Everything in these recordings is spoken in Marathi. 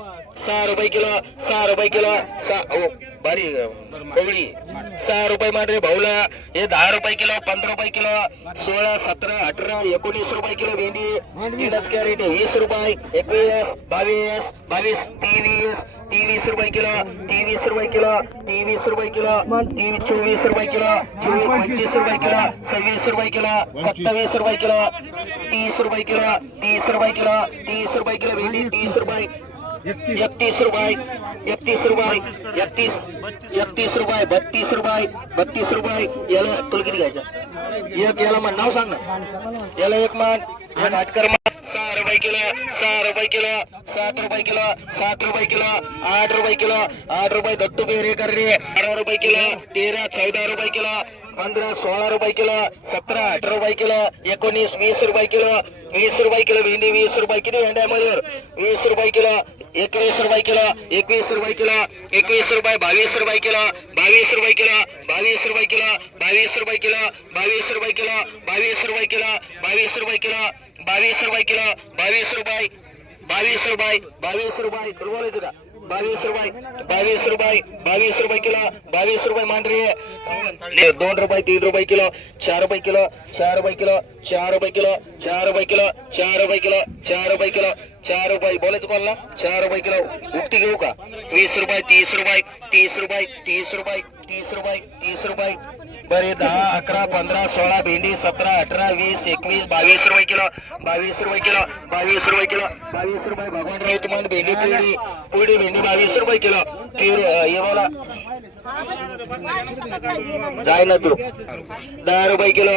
सहा रुपये किलो सहा रुपये किलो सहा ओ बारी कोवळी सहा रुपये मांडरे भाऊला हे दहा रुपये किलो पंधरा रुपये किलो सोळा सतरा अठरा एकोणीस रुपये किलो भेंडी तीनच कॅरेट वीस रुपये एकवीस बावीस बावीस तेवीस तेवीस रुपये किलो तेवीस रुपये किलो तेवीस रुपये किलो चोवीस रुपये किलो चोवीस पंचवीस रुपये किलो सव्वीस रुपये किलो सत्तावीस रुपये किलो तीस रुपये किलो तीस रुपये किलो तीस रुपये किलो भेंडी तीस रुपये एकतीस रुपये एकतीस रुपये एकतीस एकतीस रुपये बत्तीस रुपये बत्तीस रुपये याला तुला किती घ्यायचा एक याला म्हण नाव सांग ना याला एक मान एक सहा रुपये किलो सहा रुपये किलो सात रुपये किलो सात रुपये किलो आठ रुपये किलो आठ रुपये दत्तू बेरे कर रे अठरा रुपये किलो तेरा चौदा रुपये किलो पंधरा सोळा रुपये किलो सतरा अठरा रुपये किलो एकोणीस वीस रुपये किलो वीस रुपये किलो भेंडी वीस रुपये किती भेंड्या मयूर वीस रुपये किलो एकवीस रुपये किलो एकवीस रुपये किलो एकवीस रुपये बावीस रुपये किलो बावीस रुपये किलो बावीस रुपये किलो बावीस रुपये किलो बावीस रुपये किलो बावीस रुपये किलो बावीस रुपये किलो बावीस रुपये किलो बावीस रुपये बावीस रुपये बावीस रुपये खरं बोलायचं का बावीस रुपये बावीस रुपये बावीस रुपये किलो बावीस रुपये मांडरी दोन रुपये तीन रुपये किलो चार रुपये किलो चार रुपये किलो चार रुपये किलो चार रुपये किलो चार रुपये किलो चार रुपये किलो चार रुपये बोलायचं कोणाला? चार रुपये किलो. उक्ती घेऊ का? वीस रुपये तीस रुपये तीस रुपये तीस रुपये तीस रुपये तीस रुपये. बरे दहा अकरा पंधरा सोळा भेंडी सतरा अठरा वीस एकवीस बावीस रुपये किलो बावीस रुपये किलो बावीस रुपये किलो बावीस रुपये भगवानराव तुम्हाला भेंडी पिवडी पिवडी भेंडी बावीस रुपये किलो पिवडी अं, हे बोला जाय ना तू दहा रुपये किलो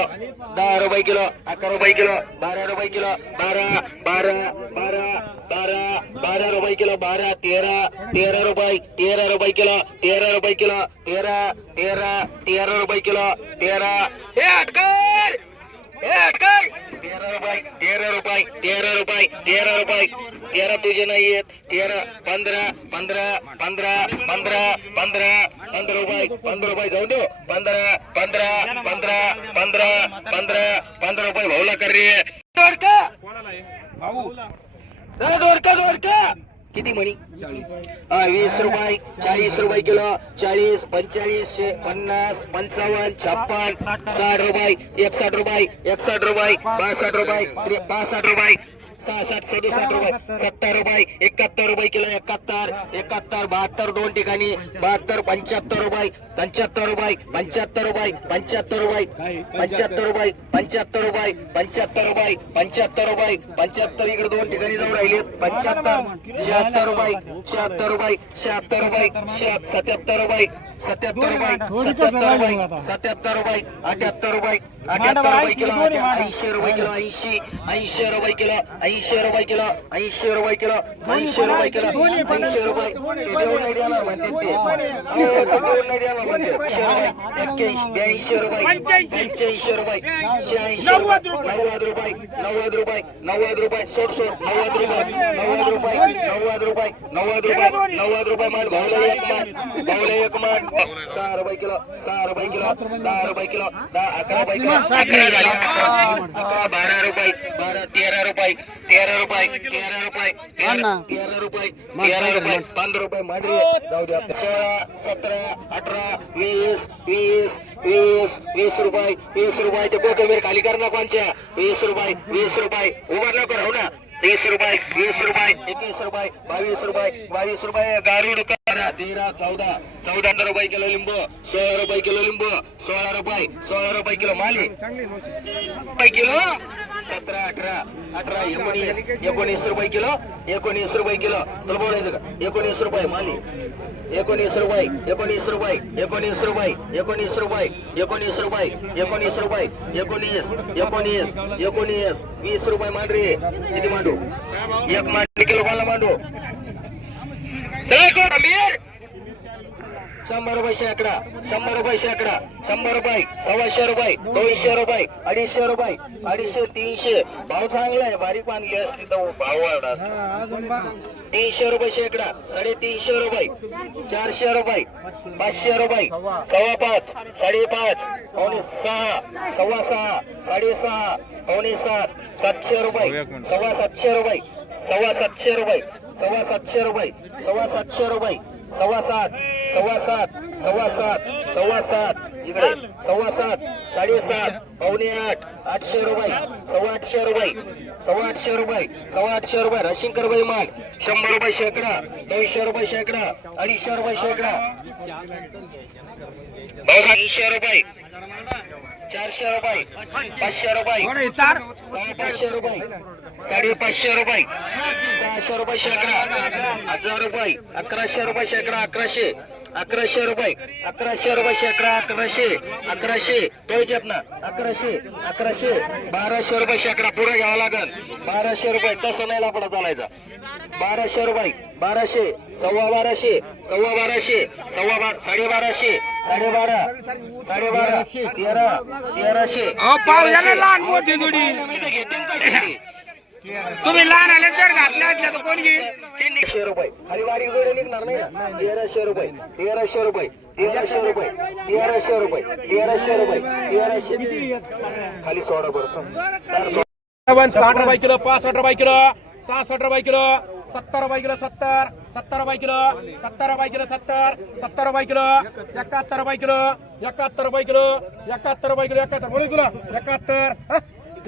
दहा रुपये किलो अकरा रुपये किलो बारा रुपये किलो बारा बारा बारा बारा बारा रुपये किलो बारा तेरा तेरा रुपये तेरा रुपये किलो तेरा रुपये किलो तेरा तेरा तेरा रुपये किलो तेरा हे अटकर हे अटकर तेरा रुपये तेरा रुपये तेरा रुपये तेरा रुपये. तेरा तुझे नाही येत. तेरा पंधरा पंधरा पंधरा पंधरा पंधरा पंधरा रुपये पंधरा रुपये जाऊ दे. पंधरा पंधरा पंधरा पंधरा पंधरा पंधरा रुपये भाऊला कर रे. दोडका जरा दोडका दोडका किती म्हणी? वीस रुपये चाळीस रुपये किलो चाळीस पंचेचाळीस पन्नास पंचावन्न छप्पन साठ रुपये एकसठ रुपये एकसठ रुपये बासष्ट रुपये बासष्ट रुपये. सहासष्ट सदुसष्ट रुपये. सत्तर. रुपये एकाहत्तर रुपये किलो एकाहत्तर एकाहत्तर बहात्तर दोन ठिकाणी. बहात्तर पंच्याहत्तर रुपये पंच्याहत्तर रुपये पंच्याहत्तर रुपये पंच्याहत्तर रुपये पंच्याहत्तर रुपये पंच्याहत्तर रुपये पंच्याहत्तर रुपये पंच्याहत्तर रुपये पंच्याहत्तर इकडे दोन ठिकाणी जाऊन राहिले. पंच्याहत्तर शहात्तर रुपये शहात्तर रुपये शहात्तर रुपये शहा- सत्याहत्तर रुपये सत्याहत्तर रुपये सत्याहत्तर रुपये सत्याहत्तर रुपये अठ्याहत्तर रुपये अठ्याहत्तर रुपये किलो ऐंशी रुपये किलो ऐंशी ऐंशी रुपये किलो ऐंशी रुपये किलो ऐंशी रुपये किलो ऐंशी रुपये किलो. ऐंशी रुपये. ते देऊन नाही देणार म्हणते ते. अहो, ते देऊन नाही देणार म्हणते. ऐंशी रुपये एक्क्याऐंशी ब्याऐंशी रुपये पंच्याऐंशी. रुपये शहाऐंशी नव्वद रुपये नव्वद रुपये नव्वद रुपये सोड सोड नव्वद रुपये नव्वद रुपये नव्वद रुपये नव्वद रुपये नव्वद रुपये माल भावला एक मान भावला एक मान सहा रुपये किलो सहा रुपये किलो दहा रुपये किलो दहा अकरा रुपये किलो अकरा बारा रुपये बारा तेरा रुपये तेरा रुपये तेरा रुपये तेरा रुपये तेरा रुपये पंधरा रुपये मांडरी जाऊ द्या. सोळा सतरा अठरा वीस वीस वीस वीस रुपये वीस रुपये. ते कोथिंबीर खाली कर ना कोणच्या वीस रुपये वीस रुपये. उभा नको राहू ना. तीस रुपये वीस रुपये एकवीस रुपये बावीस रुपये बावीस रुपये गारुड करा तेरा चौदा चौदा रुपये किलो लिंबू सोळा रुपये किलो लिंबू सोळा रुपये सोळा रुपये किलो माली. रुपये किलो? सतरा अठरा अठरा एकोणीस एकोणीस रुपये किलो एकोणीस रुपये किलो. तुला बोलायचं का? एकोणीस रुपये माली. एकोणीस रुपये एकोणीस रुपये एकोणीस रुपये एकोणीस रुपये एकोणीस रुपये एकोणीस रुपये एकोणीस एकोणीस एकोणीस वीस रुपये मांडरे. किती मांडू? एक मांडे किलो मला मांडू. शंभर रुपये शेकडा शंभर रुपये शेकडा शंभर रुपये सव्वाशे रुपये दोनशे रुपये अडीचशे रुपये अडीचशे तीनशे. भाव चांगला आहे बारीक बांधली असती तर भाव असतो. तीनशे रुपये शेकडा साडेतीनशे रुपये चारशे रुपये पाचशे रुपये सव्वा पाच साडेपाच पावणे सहा सव्वा सहा साडेसहा पावणे सात सातशे रुपये सव्वा सातशे रुपये सव्वा सातशे रुपये सव्वा सातशे रुपये सव्वा सातशे रुपये सव्वा सात सव्वा सात सव्वा सात सव्वा सात इकडे सव्वा सात साडेसात पावणे आठ आठशे रुपये सव्वा आठशे रुपये सव्वा आठशे रुपये सव्वा आठशे रुपये. राशिंकर भाई माल शंभर रुपये शेकडा दोनशे रुपये शेकडा अडीचशे रुपये शेकडा. तीनशे रुपये. चारशे रुपये पाचशे. रुपये. साडेपाचशे रुपये. साडेपाचशे रुपये. सहाशे रुपये शेकडा. हजार रुपये. अकराशे रुपये शेकडा अकराशे. अकराशे रुपये. अकराशे रुपये शेकडा अकराशे. अकराशे. तोयच्यात ना? अकराशे. अकराशे. बाराशे रुपये शेकडा. पुढे घ्यावा लागल. बाराशे रुपये. तसं नाही लापडा चालायचा. बाराशे रुपये. बाराशे सव्वा बाराशे सव्वा बाराशे सव्वा बारा साडेबाराशे साडेबारा साडेबारा तेरा तेराशे. तुम्ही लहान आले जर घातल्या असल्या तर कोण घेईल? रुपये. जोडे निघणार नाही ना? तेराशे रुपये तेराशे रुपये तेराशे रुपये तेराशे रुपये तेराशे रुपये तेराशे. खाली सोडा बरं साठ रुपये किलो पासष्ट रुपये किलो सहासष्ट रुपये किलो. सत्तर रुपये किलो सत्तर सत्तर रुपये किलो सत्तर रुपये किलो सत्तर सत्तर रुपये किलो एकाहत्तर रुपये किलो एकाहत्तर रुपये किलो एकाहत्तर रुपये किलो एकाहत्तर बोलू किलो एकाहत्तर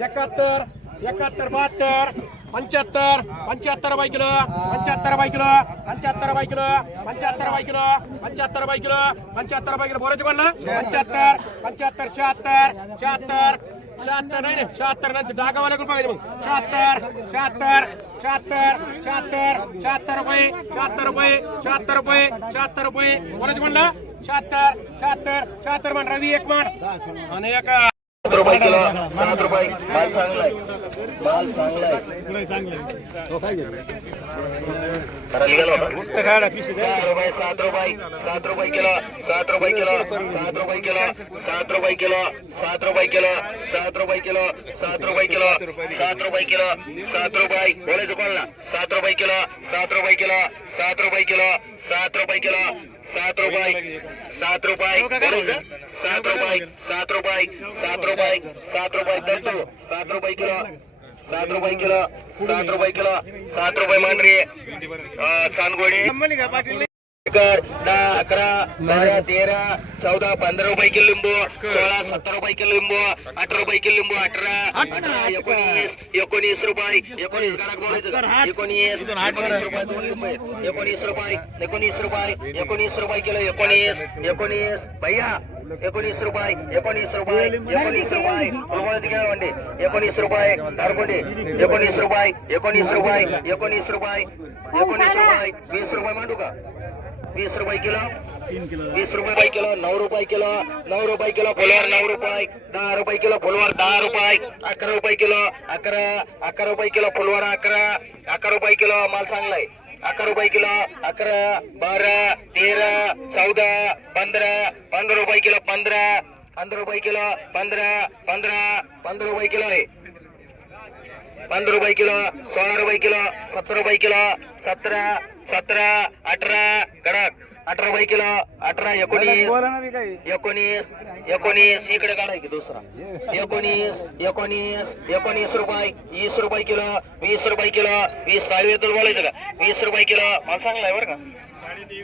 एकाहत्तर एकाहत्तर बहात्तर पंच्याहत्तर पंच्याहत्तर रुपये किलो पंच्याहत्तर रुपये किलो पंच्याहत्तर रुपये किलो पंच्याहत्तर रुपये किलो पंच्याहत्तर रुपये किलो पंच्याहत्तर रुपये किलो बोलायचं म्हणलं पंच्याहत्तर पंच्याहत्तर शहात्तर शहात्तर शहात्तर नाही नाही, शहात्तर नंतर डागावाला कुठं पाहिजे मग. शहात्तर शहात्तर शहात्तर शहात्तर शहात्तर रुपये शहात्तर रुपये शहात्तर रुपये शहात्तर रुपये. कोणाचं म्हणलं? शहात्तर शहात्तर शहात्तर म्हण. रवी एक म्हण. आणि एक रुपये किलो सात रुपये माल चांगला आहे माल चांगला आहे जरा निघाला होता. सात रुपये सात रुपये सात रुपये किलो सात रुपये किलो सात रुपये किलो सात रुपये किलो सात रुपये किलो सात रुपये किलो सात रुपये किलो सात रुपये किलो सात रुपये बोलायचं कोणाला सात रुपये किलो सात रुपये किलो सात रुपये किलो सात रुपये किलो सात रुपये. सात रुपये. सात रुपये. सात रुपये. सात रुपये. सात रुपये. दत्तू सात रुपये किलो. सात रुपये किलो. सात रुपये किलो. सात रुपये मांडरी चांदगोडी. कर दहा अकरा बारा तेरा चौदा पंधरा रुपये किलो लिंबू सोळा सत्तर रुपये किलो लिंबू अठरा रुपये किलो लिंबू अठरा अठरा एकोणीस एकोणीस रुपये एकोणीस बोलायचं? एकोणीस एकोणीस रुपये दोन. एकोणीस रुपये एकोणीस रुपये एकोणीस रुपये किलो एकोणीस एकोणीस. भैया एकोणीस रुपये एकोणीस रुपये एकोणीस रुपये. वंडे एकोणीस रुपये. तारकोंडे एकोणीस रुपये एकोणीस रुपये एकोणीस रुपये एकोणीस रुपये. वीस रुपये मांडू का? वीस रुपये किलो. वीस रुपये किलो नऊ रुपये किलो नऊ रुपये किलो फुलवर नऊ रुपये दहा रुपये किलो फुलवर दहा रुपये अकरा रुपये किलो अकरा अकरा रुपये किलो फुलवर अकरा अकरा रुपये किलो माल चांगलाय. अकरा रुपये किलो अकरा बारा तेरा चौदा पंधरा पंधरा रुपये किलो पंधरा पंधरा रुपये किलो पंधरा पंधरा पंधरा रुपये किलो आहे. पंधरा रुपये किलो सोळा रुपये किलो सतरा रुपये किलो सतरा सतरा अठरा कडक अठरा रुपये किलो अठरा एकोणीस एकोणीस एकोणीस इकडे काढाय की दुसरा एकोणीस एकोणीस एकोणीस रुपये वीस रुपये किलो वीस रुपये किलो वीस साडे तुला बोलायचं का वीस रुपये किलो मला चांगला आहे बरं का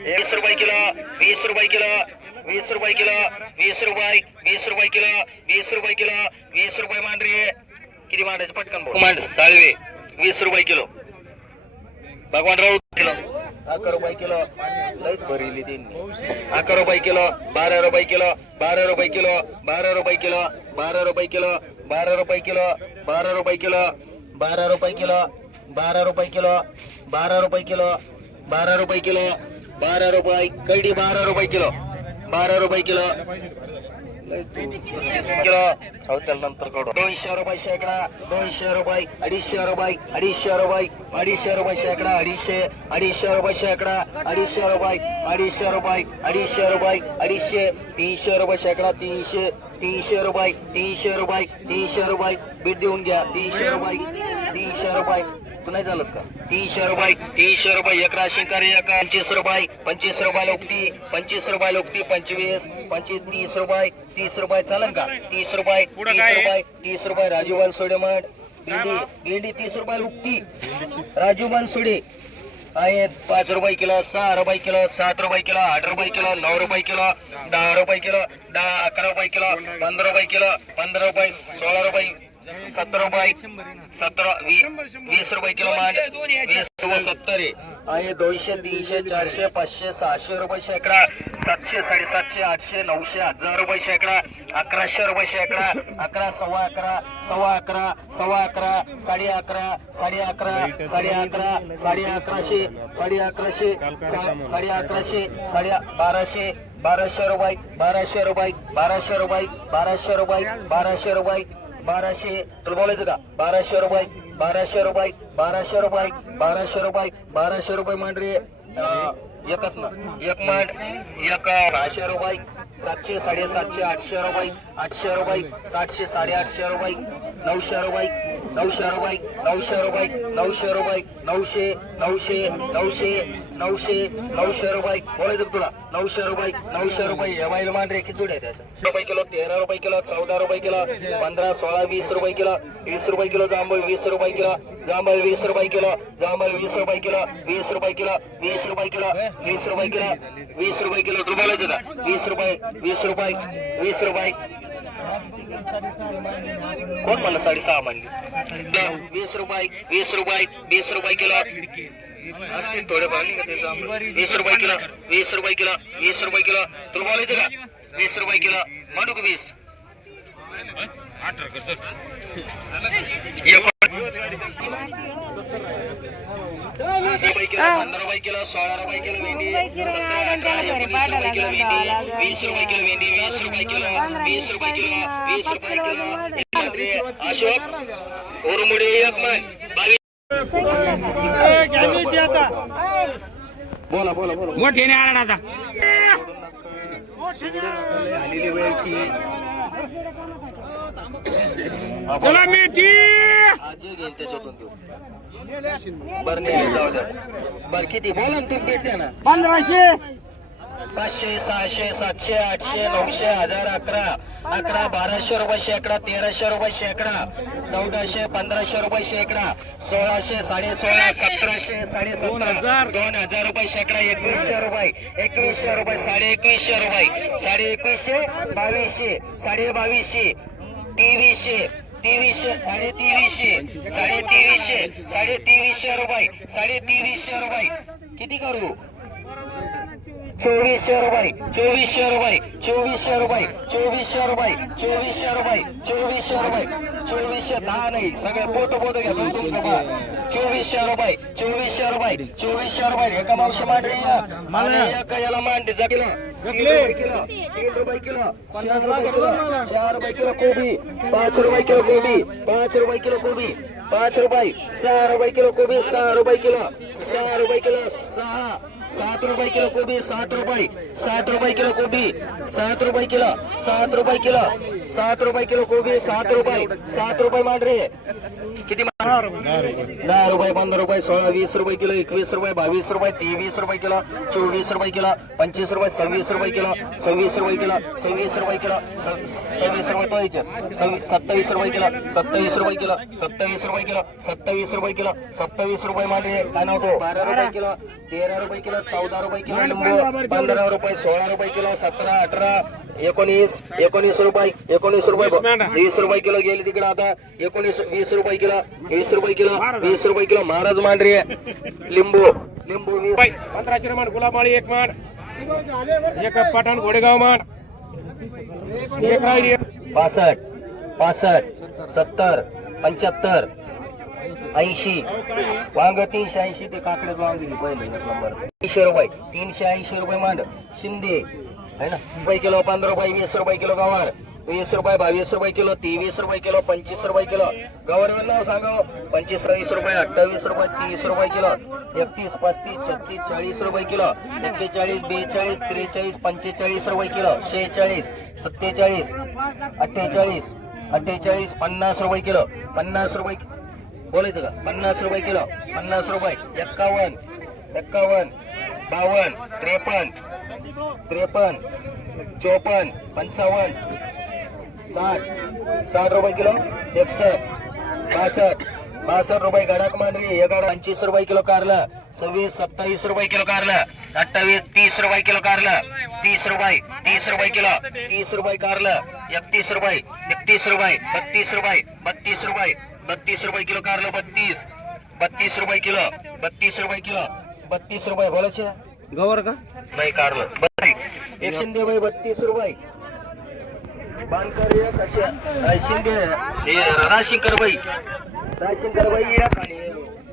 वीस रुपये किलो वीस रुपये किलो वीस रुपये किलो वीस रुपये वीस रुपये किलो वीस रुपये किलो वीस रुपये मांडरे किती मांडायचं पटकन. मांड साळवे वीस रुपये किलो भगवानराव किलो अकरा रुपये किलो लईच भरली त्यांनी अकरा रुपये किलो बारा रुपये किलो बारा रुपये किलो बारा रुपये किलो बारा रुपये किलो बारा रुपये किलो बारा रुपये किलो बारा रुपये किलो बारा रुपये किलो बारा रुपये किलो बारा रुपये किलो बारा रुपये कैडी बारा रुपये किलो बारा रुपये किलो किलो हॉटेल नंतर कडू दोनशे रुपये शेकडा दोनशे रुपये अडीचशे रुपये अडीचशे रुपये अडीचशे रुपये शेकडा अडीचशे अडीचशे रुपये शेकडा अडीचशे रुपये अडीचशे रुपये अडीचशे रुपये अडीचशे तीनशे रुपये शेकडा तीनशे तीनशे रुपये तीनशे रुपये तीनशे रुपये बीट देऊन घ्या तीनशे रुपये तीनशे रुपये. नाही झालं का? तीनशे रुपये तीनशे रुपये एक राशी कार्य पंचवीस रुपये पंचवीस रुपये लोकटी पंचवीस रुपये लोकटी पंचवीस पंचवीस तीस रुपये तीस रुपये चालेल का? तीस रुपये तीस रुपये तीस रुपये राजू बनसोडे मठ भेंडी भेंडी तीस रुपये लुकटी. राजू बनसोडे आहे पाच रुपये किलो सहा रुपये किलो सात रुपये किलो आठ रुपये किलो नऊ रुपये किलो दहा रुपये किलो दहा अकरा रुपये किलो पंधरा रुपये किलो पंधरा रुपये सोळा रुपये सत्तर रुपये सतरा वीस रुपये किलो मांड वीस सत्तर आहे दोनशे तीनशे चारशे पाचशे सहाशे रुपये शेकडा सातशे साडेसातशे आठशे नऊशे हजार रुपये शेकडा अकराशे रुपये शेकडा अकरा सव्वा अकरा सव्वा अकरा सव्वा अकरा साडे अकरा साडे अकरा साडे अकरा साडे अकराशे साडे अकराशे साडे अकराशे साडे बाराशे बाराशे रुपये बाराशे रुपये बाराशे रुपये बाराशे रुपये बाराशे रुपये बाराशे तुला बोलायचं का? बाराशे रुपये बाराशे रुपये बाराशे रुपये बाराशे रुपये बाराशे रुपये मांडरे एकच ना एक मांड एक सहाशे रुपये सातशे साडेसातशे आठशे रुपये आठशे रुपये सातशे साडेआठशे रुपये नऊशे रुपये नऊशे रुपये नऊशे रुपये नऊशे रुपये नऊशे नऊशे नऊशे नऊशे नऊशे रुपये बोलायचं तुला नऊशे रुपये नऊशे रुपये हे बाईल मांडरे किती त्याच्या रुपये किलो तेरा रुपये किलो चौदा रुपये किलो पंधरा सोळा वीस रुपये किलो वीस रुपये किलो जांभूळ वीस रुपये किलो जांभूळ वीस रुपये किलो जांभूळ वीस रुपये किलो वीस रुपये किलो वीस रुपये किलो वीस रुपये किलो वीस रुपये किलो तू बोलायचं का वीस रुपये वीस रुपये वीस रुपये कोण म्हणलं साडेसहा म्हणली वीस रुपये वीस रुपये वीस रुपये किलो असतील थोडे पाणी का त्याचं वीस रुपये किलो वीस रुपये किलो वीस रुपये किलो. तुला बोलायचं का? वीस रुपये किलो. मांडू का वीस? रुपये किलो पंधरा रुपये किलो सोळा रुपये किलो भेंडी सतरा अठरा एकोणीस रुपये किलो भेंडी वीस रुपये किलो भेंडी वीस रुपये किलो वीस रुपये किलो वीस रुपये किलो. अशोक उरमुडे एक मन बावीस बोला बोला बोला मोठे नाही आता आलेली वेळची तुला मेथी त्याच्यातून बरं किती? बोला ना तुम्ही ना? पंधराशे! पाचशे सहाशे सातशे आठशे नऊशे हजार अकरा. अकरा बाराशे रुपये शेकडा तेराशे रुपये शेकडा चौदाशे पंधराशे रुपये शेकडा सोळाशे साडे सोळा सतराशे साडे सतरा दोन हजार रुपये शेकडा एकवीसशे रुपये एकवीसशे रुपये साडे एकवीसशे रुपये साडे एकवीसशे बावीसशे साडे बावीसशे तेवीसशे तेवीसशे साडे तेवीसशे साडे तेवीसशे साडे तेवीसशे रुपये साडे तेवीसशे रुपये. किती करू? चोवीसशे रुपये चोवीसशे रुपये चोवीसशे रुपये चोवीसशे रुपये चोवीसशे रुपये चोवीसशे रुपये चोवीसशे दहा नाही सगळे पोट पोट घ्या तुम्ही तुमचं पहा. चोवीसशे रुपये चोवीसशे रुपये चोवीसशे रुपये एका मावशी मांडली एक याला मांडली. जा किलो. तीन रुपये किलो. तीन रुपये किलो. चार रुपये किलो. चार रुपये किलो कोबी. पाच रुपये किलो कोबी. पाच रुपये किलो कोबी. पाच रुपये. सहा रुपये किलो कोबी. सहा रुपये किलो. सहा रुपये किलो. सहा. सात रुपये किलो कोबी सात रुपये सात रुपये किलो कोबी सात रुपये किलो सात रुपये किलो. सात रुपये किलो कोबी सात रुपये सात रुपये मांडरे किती मा- दहा रुपये पंधरा रुपये सोळा वीस रुपये किलो एकवीस रुपये बावीस रुपये तेवीस रुपये किलो चोवीस रुपये किलो पंचवीस रुपये सव्वीस रुपये किलो सव्वीस रुपये किलो सव्वीस रुपये किलो सव्वीस रुपये तो याचे सव्वीस सत्तावीस रुपये किलो सत्तावीस रुपये किलो सत्तावीस रुपये किलो सत्तावीस रुपये किलो सत्तावीस रुपये मांडरे काय नाव तो बारा रुपये किलो तेरा रुपये किलो चौदा रुपये किलो लिंबू पंधरा रुपये सोळा रुपये किलो सतरा अठरा एकोणीस एकोणीस रुपये एकोणीस रुपये वीस रुपये किलो गेले तिकडे आता. एकोणीस वीस रुपये किलो वीस रुपये किलो वीस रुपये किलो. महाराज मांडरे लिंबू लिंबू पंधराशे मांड गुलाबमाळी एक मांड. एक पठाण घोडेगाव मांड. एक राहिली. पासष्ट पासष्ट सत्तर पंच्याहत्तर ऐंशी. वांग तीनशे ऐंशी ते काकड्याचं वांग दिली पहिले एक नंबर. तीनशे रुपये तीनशे ऐंशी रुपये मांड. शिंदे है ना? रुपये किलो पंधरा रुपये वीस रुपये किलो गवार. वीस रुपये बावीस रुपये किलो तेवीस रुपये किलो पंचवीस रुपये किलो. गव्हर्नमेंटला सांगा हो. पंचवीस वीस रुपये अठ्ठावीस रुपये तीस रुपये किलो. एकतीस पस्तीस छत्तीस चाळीस रुपये किलो. एक्केचाळीस बेचाळीस त्रेचाळीस पंचेचाळीस रुपये किलो. शेहेचाळीस सत्तेचाळीस अठ्ठेचाळीस अठ्ठेचाळीस पन्नास रुपये किलो. पन्नास रुपये बोलायचं का? पन्नास रुपये किलो. पन्नास रुपये. एक्कावन्न एक्कावन्न बावन्न त्रेपन्न त्रेपन्न चोपन्न पंचावन्न साठ. साठ रुपये किलो. एकसष्ट. बासष्ट. बासष्ट रुपये गडाक मांडरी एक पंचवीस रुपये किलो कारला. सव्वीस सत्तावीस रुपये किलो कारलं. अठ्ठावीस तीस रुपये किलो कारलं. तीस रुपये तीस रुपये किलो. तीस रुपये कारलं. एकतीस रुपये एकतीस रुपये बत्तीस रुपये बत्तीस रुपये बत्तीस रुपये किलो कारलं बत्तीस. बत्तीस रुपये किलो बत्तीस रुपये किलो बत्तीस रुपये. बोलायचे? गवर का? नाही कारलं. बत्तीस एक शिंदे बाई बत्तीस रुपये. बांधकर एक एक आणि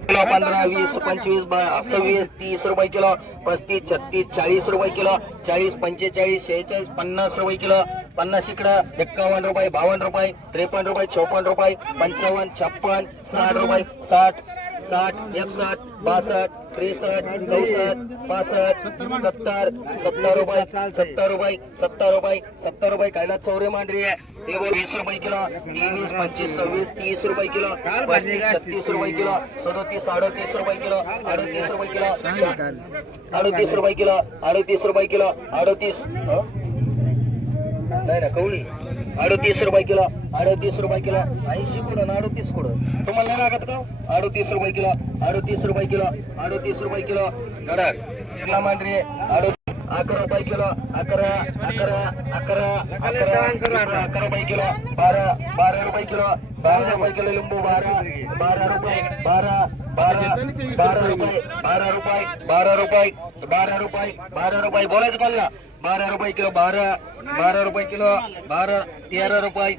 किलो पंधरा वीस पंचवीस बा- सव्वीस तीस रुपये किलो पस्तीस छत्तीस चाळीस रुपये किलो चाळीस पंचेचाळीस शेहेचाळीस पन्नास रुपये किलो पन्नास इकडं एक्कावन्न रुपये बावन्न रुपये त्रेपन्न रुपये चौपन्न रुपये पंचावन्न छप्पन साठ रुपये साठ साठ एकसाठ बासष्ट त्रेसष्ट चौसष्ट पासष्ट सत्तर सत्तर रुपये सत्तर रुपये सत्तर रुपये सत्तर रुपये. कायला चौरे मांडरी आहे. वीस रुपये किलो तेवीस पंचवीस सव्वीस तीस रुपये किलो छत्तीस रुपये किलो सदोतीस अडतीस रुपये किलो अडतीस रुपये किलो अडतीस रुपये किलो अडतीस रुपये किलो अडतीस? नाही ना कवळी. ಅಡತೀಸ್ ರೂಪಾಯಿ ಕಿಲೋ ಅಡತೀಸ್ ರೂಪಾಯಿ ಕಿಲೋ ಐಸಿ ಕೊಡು ನಾ ಅಡತೀಸ್ ಕೊಡು ತುಂಬಲ್ಲಿ ಏನಾಗತ್ತ ಅಡತೀಸ್ ರೂಪಾಯಿ ಕಿಲೋ ಅಡತೀಸ್ ರೂಪಾಯಿ ಕಿಲೋ ಅಡತೀಸ್ ರೂಪಾಯಿ ಕಿಲೋ ನೋಡ ಇಲ್ಲ ಮಾಡ್ರಿ ಅಡು ಅಕ್ಕರ ರೂಪಾಯಿ ಕಿಲೋ ಅಕ್ಕರ ಅಕ್ಕರ ಅಕ್ಕರ ಅಕ್ಕರ ರೂಪಾಯಿ ಕಿಲೋ ಬಾರ ಬಾರ ರೂಪಾಯಿ ಕಿಲೋ ಬಾರ ರೂಪಾಯಿ ಕಿಲೋ ಲಿಂಬು ಬಾರ ಬಾರ ರೂಪಾಯಿ ಬಾರ ಬಾರ ಬಾರ ರೂಪಾಯಿ ಬಾರ ರೂಪಾಯಿ ಬಾರ ರೂಪಾಯಿ ಬಾರ ರೂಪಾಯಿ ಬಾರ ರೂಪಾಯಿ ಬೋಲೇ ಕೊಲ್ಲ ಬಾರ ರೂಪಾಯಿ ಕಿಲೋ ಬಾರ ಬಾರ ರೂಪಾಯಿ ಕಿಲೋ ಬಾರ ತೇರ ರೂಪಾಯಿ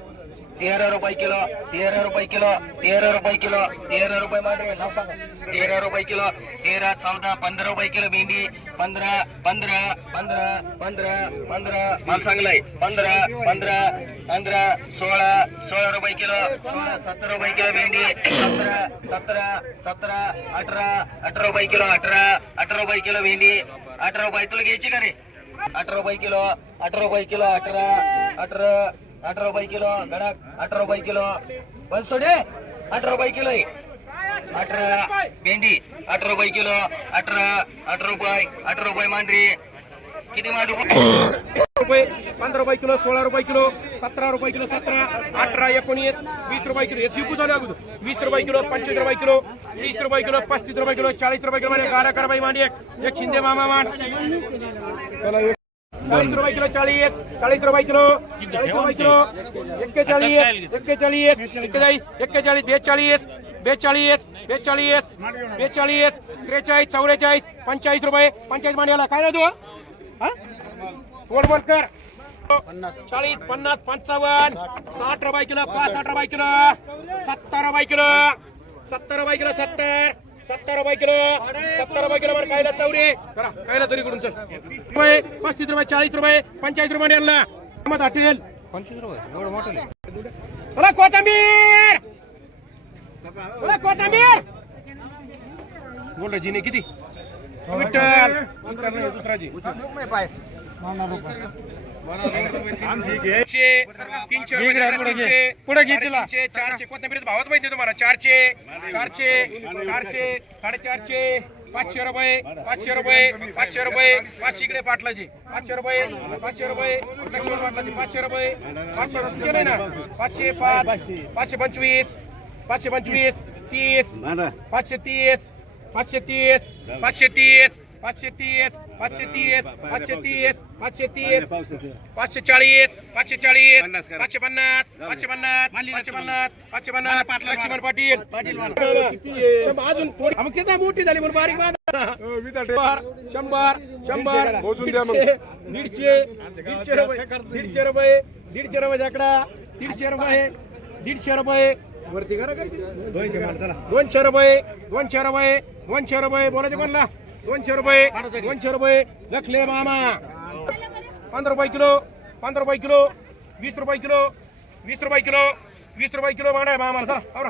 तेरा रुपये किलो तेरा रुपये किलो तेरा रुपये किलो तेरा रुपये मांडरे नाव सांगा. तेरा रुपये किलो तेरा चौदा पंधरा रुपये किलो भेंडी पंधरा पंधरा पंधरा पंधरा पंधरा माल चांगलाय. पंधरा पंधरा पंधरा सोळा सोळा रुपये किलो सोळा सतरा रुपये किलो भेंडी सतरा सतरा सतरा अठरा अठरा रुपये किलो अठरा अठरा रुपये किलो भेंडी अठरा रुपये. तुला घ्यायची का रे? अठरा रुपये किलो अठरा रुपये किलो अठरा अठरा अठरा रुपये किलो गडक अठरा रुपये किलो बनसोडे अठरा रुपये किलो. अठरा भेंडी अठरा रुपये किलो अठरा अठरा रुपये अठरा रुपये मांडरी किती मांडू रुपये पंधरा रुपये किलो सोळा रुपये किलो सतरा रुपये किलो सतरा अठरा एकोणीस वीस रुपये किलो हे शिकू झाले अगोदर वीस रुपये किलो पंचवीस रुपये किलो तीस रुपये किलो पस्तीस रुपये किलो चाळीस रुपये किलो म्हणजे गाड्या करा बाई मांडी एक एक शिंदे मामा मांड चाळीस रुपये किलो चाळीस चाळीस रुपये किलो चाळीस रुपये किलो. एक्केचाळीस एक्केचाळीस एक्केचाळीस एक्केचाळीस बेचाळीस बेचाळीस बेचाळीस बेचाळीस त्रेचाळीस चौवेचाळीस पंचाळीस रुपये पंचाळीस मांडीला काय ना तू? हा? तोड बोल कर. चाळीस पन्नास पंचावन्न साठ रुपये किलो पासष्ट रुपये किलो सत्तर रुपये किलो सत्तर रुपये किलो सत्तर सत्तर रुपये किलो सत्तर रुपये किलो बरं कायला चौरे? करा कायला तरी कडून चल. रुपये पस्तीस रुपये चाळीस रुपये पंचाळीस रुपये आणला. मग हॉटेल. पंचवीस रुपये एवढं मोठं कोथंबीर कोथंबीर! बोल जिने किती? विठ्ठल! दुसरा जी पुढे घे. तिला. चारशे कोथंबीर भावच माहिती तुम्हाला. चारशे चारशे चारशे साडेचारशे. पाचशे रुपये पाचशे रुपये पाचशे रुपये पाचशे इकडे पाटलाची. पाचशे रुपये पाचशे रुपये लक्ष्मण पाटलाची. पाचशे रुपये पाचशे रुपये. केले ना. पाचशे पाच पाचशे पंचवीस पाचशे पंचवीस तीस पाचशे तीस पाचशे तीस पाचशे तीस पाचशे तीस पाचशे तीस पाचशे तीस पाचशे तीस पाचशे चाळीस पाचशे चाळीस पाचशे पन्नास पाचशे पन्नास पाचशे पन्नास पाचशे पन्नास लक्ष्मण पाटील. अजून थोडी. मग तिथे मोठी झाली म्हणून बारीक बांधा. शंभर शंभर दीडशे दीडशे रुपये. दीडशे रुपये दीडशे रुपये जाकडा. दीडशे रुपये दीडशे रुपये. वरती करा काय दोनशे रुपये दोनशे रुपये दोनशे रुपये. बोलायचे कोणला? दोनशे रुपये दोनशे रुपये. जखले मामा. पंधरा रुपये किलो पंधरा रुपये किलो वीस रुपये किलो. वीस रुपये किलो वीस रुपये किलो मांडा मामा चला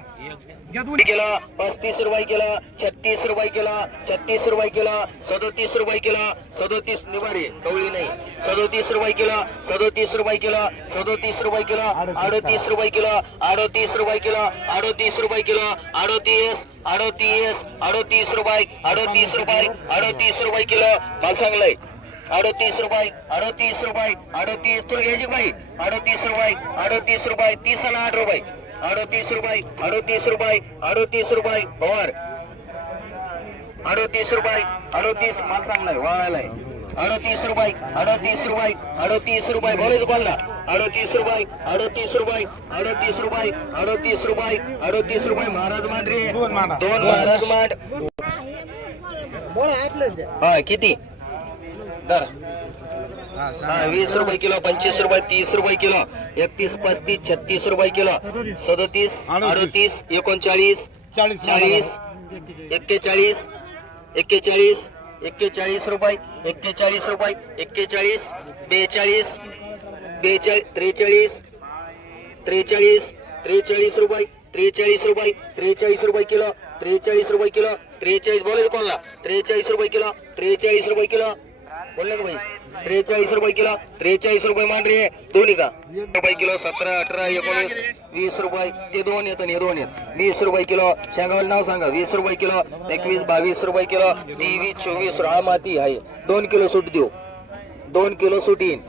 किलो पस्तीस रुपये किलो छत्तीस रुपये किलो छत्तीस रुपये किलो सदोतीस रुपये किलो सदोतीस निवारी कवळी नाही सदोतीस रुपये किलो सदोतीस रुपये किलो सदोतीस रुपये किलो अडोतीस रुपये किलो अडोतीस रुपये किलो अडोतीस रुपये किलो अडोतीस अडोतीस अडोतीस रुपये अडोतीस रुपये अडोतीस रुपये किलो माल चांगलाय अडोतीस रुपये अडोतीस रुपये अडोतीस तुला घ्यायची बाई अडतीस रुपये अडतीस रुपये तीस आणि आठ रुपये अडतीस रुपये अडतीस रुपये अडतीस रुपये पवार अडोतीस रुपये अडोतीस माल चांगलाय वाळायलाय अडोतीस रुपये अडोतीस रुपये अडोतीस रुपये बोलायचं बोलला अडोतीस रुपये अडोतीस रुपये अडोतीस रुपये अडोतीस रुपये अडोतीस रुपये महाराज मांडरे दोन मांडा. दोन महाराज मांड हा किती दर हा वीस रुपये किलो पंचवीस रुपये तीस रुपये किलो एकतीस पस्तीस छत्तीस रुपये किलो सदतीस अडतीस एकोणचाळीस चाळीस चाळीस एक्केचाळीस एक्केचाळीस एक्केचाळीस रुपये एक्केचाळीस रुपये एक्केचाळीस बेचाळीस बेचाळीस त्रेचाळीस त्रेचाळीस त्रेचाळीस रुपये त्रेचाळीस रुपये त्रेचाळीस रुपये किलो त्रेचाळीस रुपये किलो त्रेचाळीस बोलायचं कोणला? त्रेचाळीस रुपये किलो त्रेचाळीस रुपये किलो बोलले का भाई त्रेचाळीस रुपये किलो त्रेचाळीस रुपये मान रे दोन्ही का रुपये किलो सतरा अठरा एकोणीस वीस रुपये. ते दोन येत आणि हे दोन येत. वीस रुपये किलो. शेंगावलं नाव सांगा. वीस रुपये किलो एकवीस बावीस रुपये किलो तेवीस चोवीस राळ माती आहे. दोन किलो सूट देऊ. दोन किलो सूट येईन.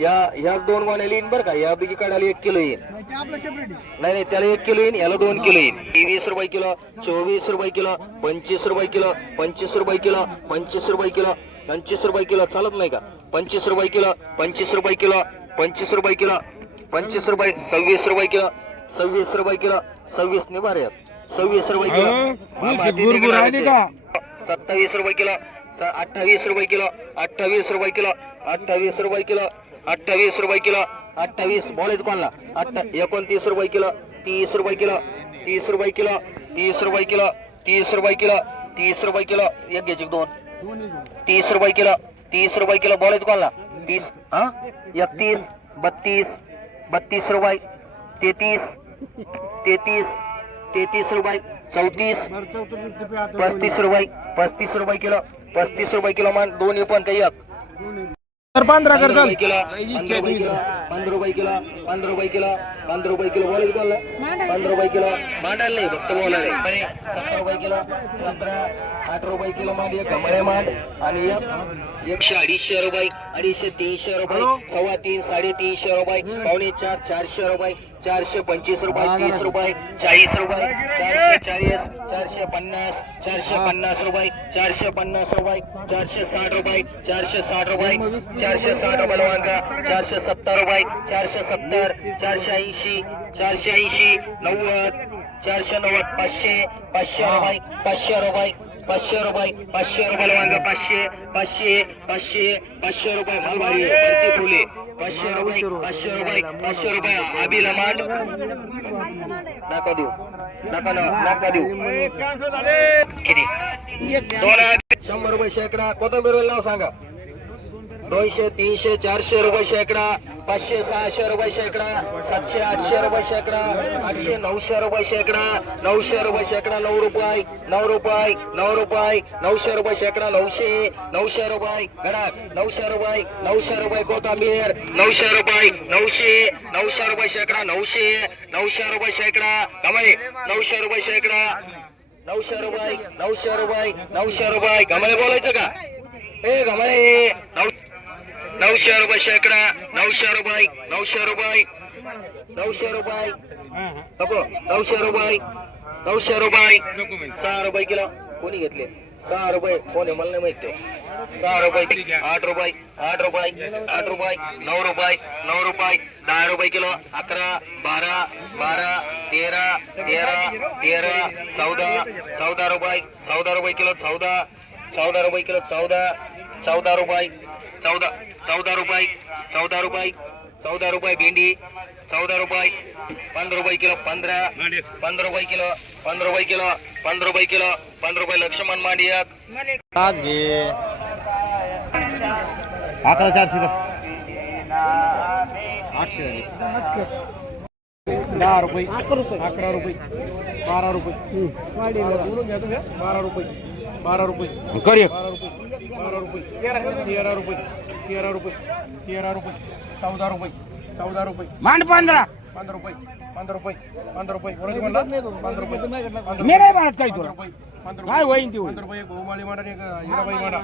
या ह्याच दोन गोण्याला येईन बरं का? या बिगी काढायला एक किलो येईन. नाही नाही त्याला एक किलो येईन याला दोन किलो येईन. तेवीस रुपये किलो चोवीस रुपये किलो पंचवीस रुपये किलो पंचवीस रुपये किलो पंचवीस रुपये किलो पंचवीस रुपये किलो चालत नाही का पंचवीस रुपये किलो पंचवीस रुपये किलो पंचवीस रुपये किलो पंचवीस रुपये सव्वीस रुपये किलो सव्वीस रुपये किलो सव्वीस निभार सव्वीस रुपये किलो हा? सत्तावीस रुपये किलो अठ्ठावीस रुपये किलो अठ्ठावीस रुपये किलो अठ्ठावीस रुपये किलो अठ्ठावीस रुपये किलो अठ्ठावीस बोलायचं कोणला अठ्ठा एकोणतीस रुपये किलो तीस रुपये किलो तीस रुपये किलो तीस रुपये किलो तीस रुपये किलो तीस रुपये किलो एक घ्यायची दोन तीस रुपये किलो तीस रुपये किलो बोलायचं कोणला? तीस हा? एकतीस बत्तीस बत्तीस रुपये तेहतीस तेहतीस तेहतीस रुपये चौतीस पस्तीस रुपये पस्तीस रुपये किलो पस्तीस रुपये किलो मान दोन्ही पण काही एक तर पंधरा कर चल. रुपये किलो पंधरा रुपये किलो पंधरा रुपये किलो पंधरा रुपये किलो बोलायचं बोलला. पंधरा रुपये किलो मांडायला नाही फक्त बोलायला सतरा रुपये किलो सतरा आठ रुपये किलो मांड एक कमळे मांड आणि एक एकशे अडीचशे रुपये अडीचशे तीनशे रुपये सव्वा तीन साडेतीनशे रुपये पावणे चार चारशे रुपये चारशे पंचवीस रुपये तीस रुपये चाळीस रुपये चारशे चाळीस चारशे पन्नास चारशे पन्नास रुपये चारशे पन्नास रुपये चारशे साठ रुपये चारशे साठ रुपये चारशे साठ रुपये वांगा चारशे सत्तर रुपये चारशे सत्तर चारशे ऐंशी चारशे ऐंशी नव्वद चारशे नव्वद पाचशे पाचशे रुपये पाचशे रुपये पाचशे रुपये पाचशे रुपये वांगा पाचशे पाचशे पाचशे पाचशे रुपये मालवारी भरती फुले पाचशे रुपये पाचशे रुपये पाचशे रुपये आबीला मांड. नका देऊ नका नका देऊ. किती? दोन शंभर रुपये शेकडा कोथंबीर नाव सांगा. दोनशे तीनशे चारशे रुपये शेकडा पाचशे सहाशे रुपये शेकडा सातशे आठशे रुपये शेकडा आठशे नऊशे रुपये शेकडा नऊशे रुपये शेकडा नऊ रुपये नऊ रुपये नऊ रुपये नऊशे रुपये शेकडा नऊशे नऊशे रुपये गडाक नऊशे रुपये नऊशे रुपये कोथंबीर नऊशे रुपये नऊशे नऊशे रुपये शेकडा नऊशे नऊशे रुपये शेकडा कमाई नऊशे रुपये शेकडा नऊशे रुपये नऊशे रुपये नऊशे रुपये कमाई बोलायचं का? ए गमळे नऊ नऊशे रुपये शेकडा नऊशे रुपये नऊशे रुपये नऊशे रुपये. नको नऊशे रुपये नऊशे रुपये. सहा रुपये किलो. कोणी घेतले? सहा रुपये. कोणी? मला नाही माहिती सहा रुपये आठ रुपये आठ रुपये आठ रुपये नऊ रुपये नऊ रुपये दहा रुपये किलो. अकरा बारा बारा तेरा तेरा तेरा चौदा चौदा रुपये चौदा रुपये किलो चौदा चौदा रुपये किलो चौदा चौदा रुपये चौदा. चौदा रुपये चौदा रुपये चौदा रुपये भेंडी चौदा रुपये पंधरा रुपये किलो पंधरा पंधरा रुपये किलो पंधरा रुपये किलो पंधरा रुपये किलो पंधरा रुपये लक्ष्मण मांडी आज घे. अकरा चारशे आठशे झाले दहा रुपये अकरा रुपये बारा रुपये. बारा रुपये बारा रुपये करूया बारा रुपये बारा रुपये तेरा रुपये. तेरा रुपये तेरा रुपये चौदा रुपये चौदा रुपये. मांड पंधरा. पंधरा रुपये पंधरा रुपये पंधरा रुपये. कोणाची म्हणला? पंधरा रुपये. मी नाही म्हणत काही पंधरा तुला रुपये पंधरा काय होईन ती पंधरा रुपये एक बहुमाळी म्हणा हिराबाई म्हणा